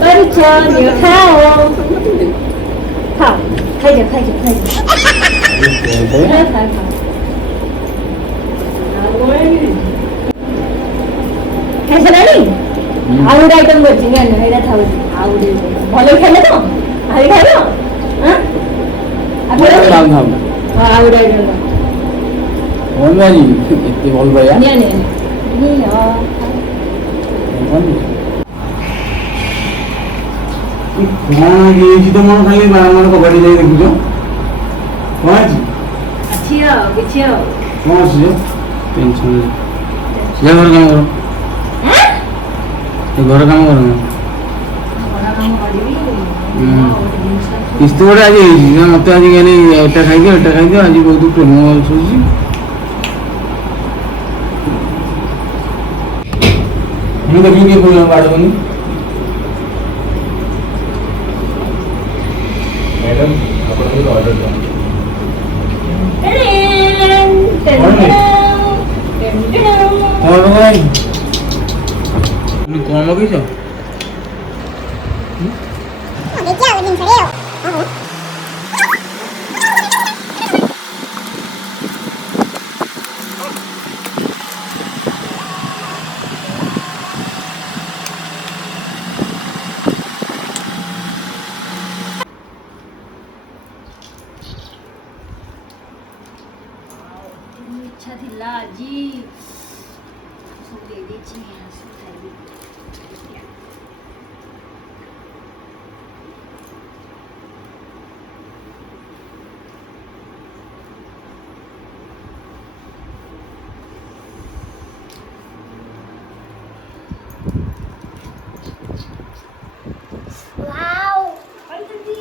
କରିଛ ଖାଅ ଖାଅ ଖାଇଯା ଖାଇଯା ଖାଇଯା ଖାଇସାରିଲାଣି ଆଉ ଗୋଟେ ଆଇଟମ୍ କରିଛି ଏଇଟା ଥାଉଛି ଆଉ ଗୋଟେ ଭଲ ଖାଇଲେ ତ ଆହୁରି ଖାଇବ ଆଉ ଗୋଟେ ଆଇଟମ୍ ଏତେ ଭଲ ପାଇବା କଣ ହେଇଛି ତମର ଖାଲି ବାରମ୍ବାର କବାଡି ଯାଇ ଦେଖୁଛ କଣ ଅଛି କିଛି ଆଉ କଣ ଅଛି ଯେ ଟେନସନ୍ ଘର କାମ କର ଘର କାମ କର କିସ୍ତି ଗୋଟେ ଆଜି ହେଇଛି ନା ମତେ ଆଜି କାଲି ଏଟା ଖାଇଦିଅ ଆଜି ବହୁତ ପ୍ରେମ ଶୁଛି ମୁଁ ଦେଖିବି କିଏ କହିବ ବାଡ଼ବନି ମ୍ୟାଡ଼ାମ୍ ଆପଣଙ୍କର ଅର୍ଡ଼ର ଦିଅନ୍ତୁ କଣ ମଗେଇଛ ଇଚ୍ଛା ଥିଲା ଆଜି ସବୁ ଦେଇଦେଇଛି ଖାଇବି ୱାଓ ଖାଇଛନ୍ତି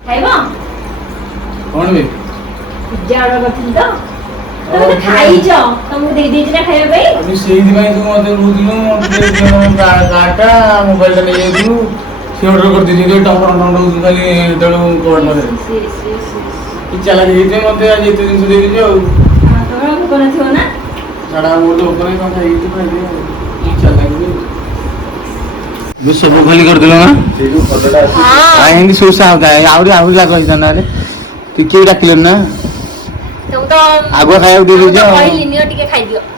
ଖାଇବ କଣ ବେ ପିଜ୍ଜା ଅର୍ଡର କରିଥିଲି ତ ତମେ ତ ଖାଇଛ ତମକୁ ଦେଇଦେଇଛି ନା ଖାଇବା ପାଇଁ ଆମେ ସେଇଥିପାଇଁ ତୁ ମତେ କହୁଥିଲୁ କାର୍ଡଟା ମୋବାଇଲଟା ନେଇଯାଇଥିଲୁ ସେ ଅର୍ଡର କରିଦେଇଛି ଟଙ୍କା ହଉଛି ଖାଲି ତେଣୁ କବାଟ ନଦେଲେ କି ଚାଲାକ ହେଇଥିବେ ମତେ ଆଜି ଏତେ ଜିନିଷ ଦେଇଦେଇଛି ଆଉ ତମର ଭୋକ ନଥିବ ନା ଛାଡା ମୋର ତ ଭୋକ ନାହିଁ କଣ ଖାଇଛି ଖାଇଦିଅ ଚାଲାକ ସବୁ ଖାଲି କରିଦେଲ ନା ଏମିତି ଶୋଷା ହଉଥାଏ ଆହୁରି ଲାଗ ହେଇଥାନ୍ତା ରେ ଟିକେ ବି ଡାକିଲେନି ନା ଆଗୁଆ ଖାଇବାକୁ ଦେଇଦେଇଛ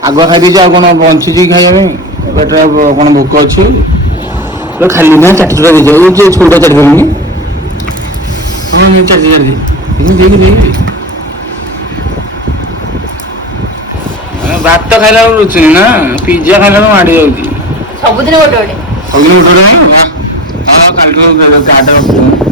ଆଗୁଆ ଖାଇଦେଇଛ ଆଉ କଣ ବଞ୍ଚୁଛି ଖାଇବା ପାଇଁ ପେଟରେ କଣ ଭୋକ ଅଛି ଖାଲି ନା ଚାଟି ଚୁଟା ଦେଇଛ ଛୋଟା ଚାଟି ଦେଲୁନି ହଁ ଚାଟି ଦେଇକି ଭାତ ଖାଇଲା ବେଳକୁ ରୁଚୁନି ନା ପିଜ୍ଜା ଖାଇଲା ବେଳକୁ ମାଡ଼ି ଯାଉଛି ସବୁଦିନ ଗୋଟେ ହଁ କାଲିଠୁ କାର୍ଡ ରଖୁଛୁ